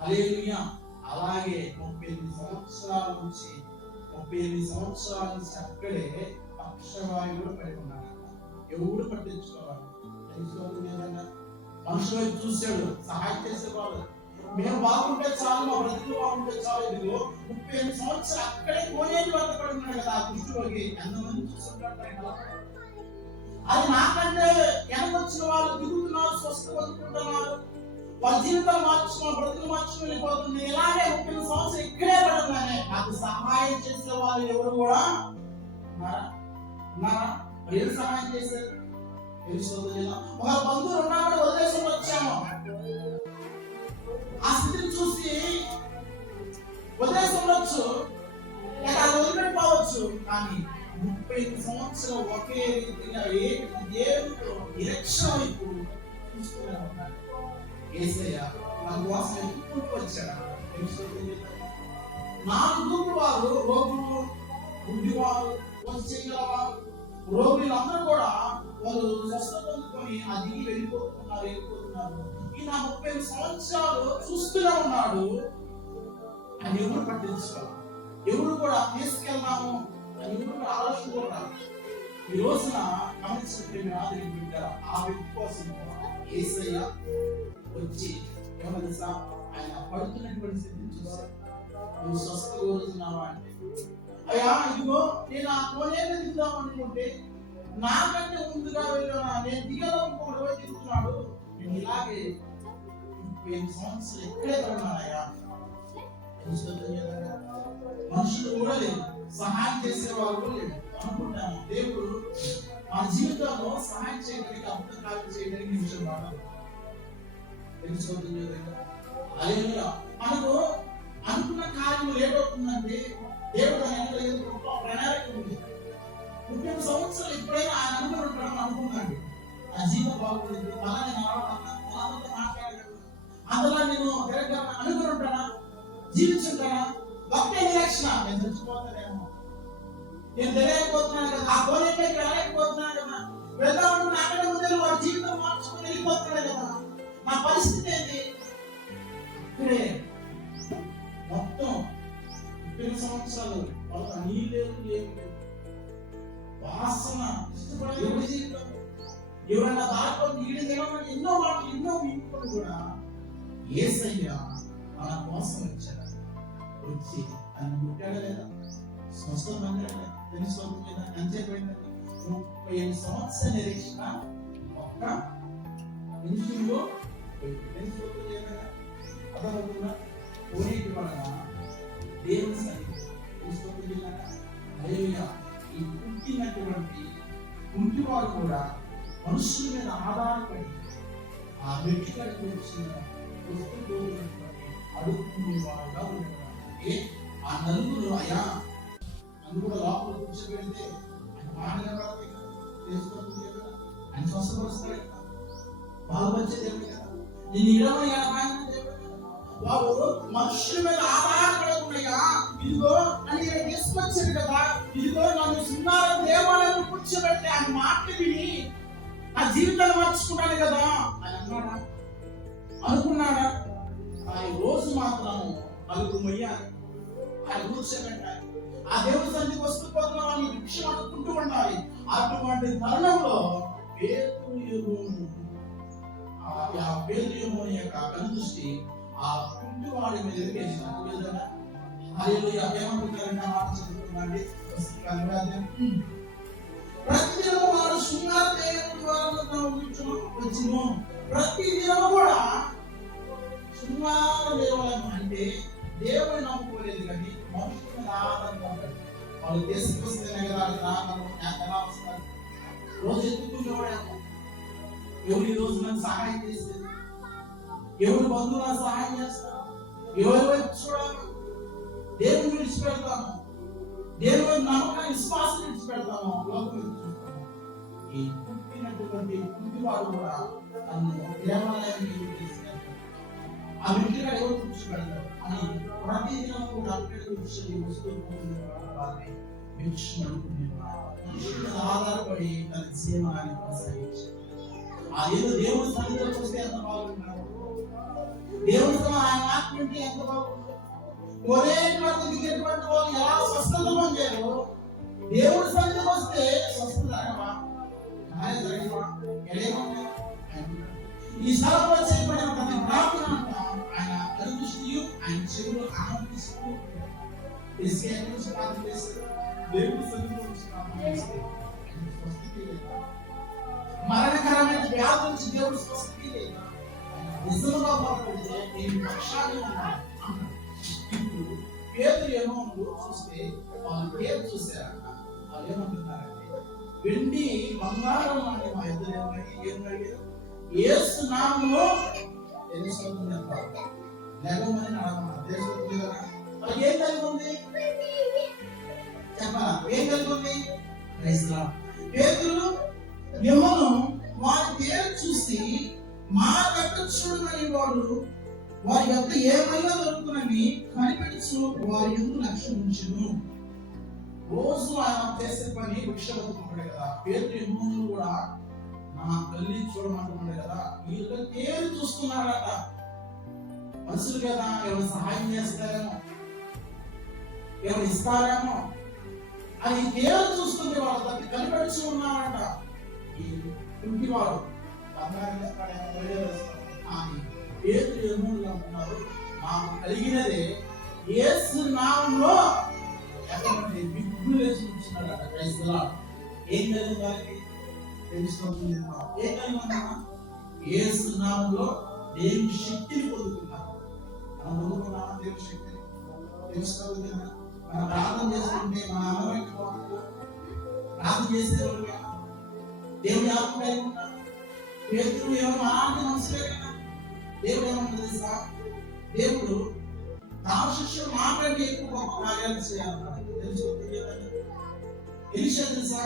హల్లెలూయా. అలాగే 38 సంవత్సరాల నుంచి అక్కడే పక్షవాయు కూడా పడి ఉన్నాడు. ఎవడు పట్టించుకోవాలి? మనుషులు చూశాడు, సహాయం చేసేవాళ్ళు. మేము బాగుంటే చాలు, మా బ్రతుకులు బాగుంటే చాలు. ఇదిగో 38 సంవత్సరాలు అక్కడే కోనేటి వద్ద పడి ఉన్నాడు కదా ఆ కుష్ఠరోగి. ఎంతమంది చూస్తుంటారు? అది నాకంటే వెనకొచ్చిన వాళ్ళు దిగుతున్నారు, స్వస్థ పొందుకుంటున్నారు, వాళ్ళ జీవితాలు మార్చుకున్న, బ్రతుకులు మార్చుకుని వెళ్ళిపోతుంది. ఇలాగే 30 సంవత్సరాలు ఇక్కడే పడగానే నాకు సహాయం చేసే వాళ్ళు ఎవరు కూడా ఉన్నారా? ఏం సహాయం చేశారు? ఒక బంధువులు ఉన్నప్పుడు వదిలేసి వచ్చాము. ఆ స్థితిని చూసి వదిలేసి ఉండొచ్చు, లేక అది వదిలిపెట్టుకోవచ్చు. కానీ 35 సంవత్సరాలు ఒకే రీతిగా దేవుడితో నిరీక్షణ వైపు చూస్తూనే ఉన్నాడు. యేసయ్య మన కోసం ఎప్పుడు వచ్చాడు? 4 గ్రూపుల వారు, రోగులు, గుడ్డివారు, చేయగలవారు, రోగులందరూ కూడా వాళ్ళు స్వస్థ పొందుకొని ఆ దిగి వెళ్ళిపోతున్నారు. ఈయన 30 సంవత్సరాలు చూస్తూనే ఉన్నాడు. ఆయన ఎవరు పట్టించుకోవాలి? ఎవరు కూడా తీసుకెళ్దాము అని ఎవరు ఆలోచన కూడా. ఈ రోజున గమనించిన ఆ వ్యక్తి కోసం యేసయ్య వచ్చి ఏమన్నా ఆయన పడుతున్నటువంటి స్థితిని చూశారు. నువ్వు స్వస్థ కోరుతున్నావా అంటే, అయ్యా ఇదిగో నేను ఆ కోనేరు దిగుదాం అనుకుంటే నాకంటే ముందుగా వెళ్ళాను, నేను దిగలో దిగుతున్నాడు. నేను ఇలాగే 30 సంవత్సరాలు ఇక్కడే పడినానయ్యా. మనుషులు కూడా లేదు, సహాయం చేసేవాళ్ళు కూడా లేదు. అనుకుంటాను దేవుడు మన జీవితంలో సహాయం చేయడానికి, అద్భుతాలు చేయడానికి నిమిషం మనకు అనుకున్న కార్యం లేట్ అవుతుందంటే దేవుడు ప్రణాళిక ఉంది. 30 సంవత్సరాలు ఎప్పుడైనా ఆయన అనుకుంటాడని అనుకున్నాడు. నా జీవితం బాగుంటుంది, అలా నేను మాట్లాడగలను, అందులో నేను అనుకుని ఉంటానా, జీవించుంటానా? ఒకటే నిరీక్షణ, నేను చచ్చిపోతానేమో, నేను తెలియకపోతున్నాను కదా, ఆ కోరికకి వెళ్ళలేకపోతున్నాను కదా, వెళ్తా ఉంటున్నా అక్కడ ముందు వాడి జీవితం మార్చుకుని వెళ్ళిపోతున్నాడు కదా, నా పరిస్థితి ఏంటి? ఇక్కడే మొత్తం 30 సంవత్సరాలు వాళ్ళ నీళ్ళు ఏమి వాసన ఇష్టపడే జీవితం. ఎవరైనా దాంట్లో నీళ్ళు తినమని ఎన్నో మాటలు, ఎన్నో వింటుకొని కూడా యేసయ్య మన కోసం వచ్చాడు. వచ్చి ఆయన పుట్టాడా లేదా? స్వస్థ పొందాడా? తెలుసుకోవడం లేదా? అంతేపోయిందండి. 35 సంవత్సరాల నిరీక్షణ ఒక్క నిమిషంలో తెలుసుకోవడం లేదా? అదనుకున్నా కోనేటి వలన దేవుని సన్నిధి తెలుసుకోవడం లేదా? హల్లెలూయా. ఈ పుట్టినటువంటి కుంటివారు కూడా మనుషుల మీద ఆధారపడి ఆ వ్యక్తి కడికి వచ్చిన అడుగుకునేవారుగా ఉండేవారు. ఆ నలుగురు అయ్యా నన్ను కూడా లోపల కూర్చోబెడితే ఆయన స్వస్థపరుస్తాడు, బాగుపరిచేదేమి కదా, నేను 20 వారు మనుషుల మీద ఆధారపడకుండా ఇదిగో నన్ను తీసుకొచ్చాడు కదా, ఇదిగో నన్ను సున్నార దేవాలయం కూర్చోబెట్టి ఆయన మాటలు విని నా జీవితాన్ని మార్చుకున్నాను కదా అని అన్నాడా? అనుకున్నాడా? ఆ రోజు మాత్రం నలుగుమయ్యారు. ఆయన కూర్చోబెట్టాలి. ఆ దేవుడి సన్నిధికి వస్తూ పోతున్న వాళ్ళని విషయం అనుకుంటూ ఉండాలి. అటువంటి తరుణంలో పేతురు యొక్క కనుదృష్టి ఆ కుంటివాడి మీద వేసినట్టు. హల్లెలూయా. ఏమంటున్నారంటే ఆ మాట చదువుతున్నాండి. ప్రతిదినం వాడు శృంగార వచ్చిన ప్రతిదినం కూడా శృంగార దేవాలయం అంటే దేవుని నమ్ముకోలేదు కానీ మనుషులను ఆనందం. వాళ్ళు తీసుకొస్తేనే కదా రాగము ఎలా వస్తారు. రోజు ఎత్తుకునేవాడేమో ఎవరు ఈ రోజు నాకు సహాయం చేసేది, ఎవరు బంధువులు సహాయం చేస్తారు, ఎవరి వైపు చూడాలి, దేవుని విడిచిపెడతాము, దేవుని నమ్మకాన్ని విశ్వాసం విడిచిపెడతాము, లోకం విడిచిపెడతాము. ఈ పుట్టినటువంటి పుట్టివాడు కూడా నన్ను దేవాలయానికి తీసుకెళ్తారు, ఆ వ్యక్తిగా ఎవరు కూర్చోబెడతారు అని ప్రతిదినం కూడా అక్కడికి వచ్చి వస్తూ ఆధారపడి తన జీవనాన్ని కొనసాగించారు. ఆ ఏదో దేవుడి సన్నిధిలో చూస్తే ఎంత బాగుంటారు, దేవుడితో ఆయన ఆత్మ ఉంటే ఎంత బాగుంది. కొనేటువంటి దిగేటువంటి వాళ్ళు ఎలా స్వస్థత పొందారు, దేవుడి సన్నిధికి వస్తే స్వస్థత జరగవా, కార్యం జరగవా, ఎలాగో ఈ స్థలంలో చేయబడిన ప్రతి ప్రార్థన అంట ఆయన కనుదృష్టియు ఆయన చెవులు ఆనందిస్తూ ప్రార్థన చేస్తారు. దేవుడి సన్నిధిలో ప్రార్థన చేస్తే స్వస్థత లేదా, మరణకరమైన వ్యాధి నుంచి దేవుడు స్వస్థత లేదా, నిజంగా మాట్లాడితే నేను పక్షాన్ని ఉన్నాను. ఇప్పుడు పేతురు యోహాను చూస్తే వాళ్ళ పేరు చూసారట, వాళ్ళు ఏమంటున్నారంటే వెండి బంగారం అంటే మా ఇద్దరు ఏమడిగారు, యేసు నామములో ఎన్నిసార్లు చెప్పాలి లేకపోతే నడవమన్నారు. దేశం వాళ్ళకి ఏం కలిగి ఉంది చెప్పాలా, ఏం కలిగి ఉంది? పేతురు యోహాను వారి పేరు చూసి మా కట్టచుడని వాడు వారి యొక్క ఏమైనా దొరుకుతుందని కనిపెట్టు వారి ఎందుకు లక్ష్యం ఉంచును. రోజు ఆయన చేసే పని భిక్ష బతుకున్నాడు కదా, పేతురు యోహాను కూడా నా తల్లి చూడమంటున్నాడు కదా, వీళ్ళ పేరు చూస్తున్నాడట. మనుషులు కదా ఎవరు సహాయం చేస్తారేమో, ఎవరు ఇస్తారేమో అని పేరు చూస్తుంటే వాళ్ళ తల్లి కనిపెడుచు ఉన్నాడట. ఈ ఇంటివాడు పేతురు యోహాను అంటున్నారు, నాకు కలిగినదే యేసు నామములో ఎటువంటి విగ్గులు వేసి ఉంచున్నాడట. క్రైస్తవులా ఏం కలిగిన వారికి తెలుస్తుంది, ఏం కలిగిన యేసు నామములో దేవుని శక్తిని పొందుకున్నారు. మనం పొందుకున్నామా దేవుని శక్తిని? తెలుస్తుంది. మనం ప్రార్థన చేసుకుంటే మన అమ్మకి ప్రార్థన చేసేవాళ్ళు దేవుని ఆత్మ కలిగి ఉన్నారు. పేతురు యోహాను అలాంటి మనుషులే కదా. దేవుడు ఏమన్నా తెలుసా, దేవుడు తాను శిష్యులు మాకంటే ఎక్కువ గొప్ప కార్యాలు చేయాలన్నాడు. తెలుసు ఎలీషా తెలుసా,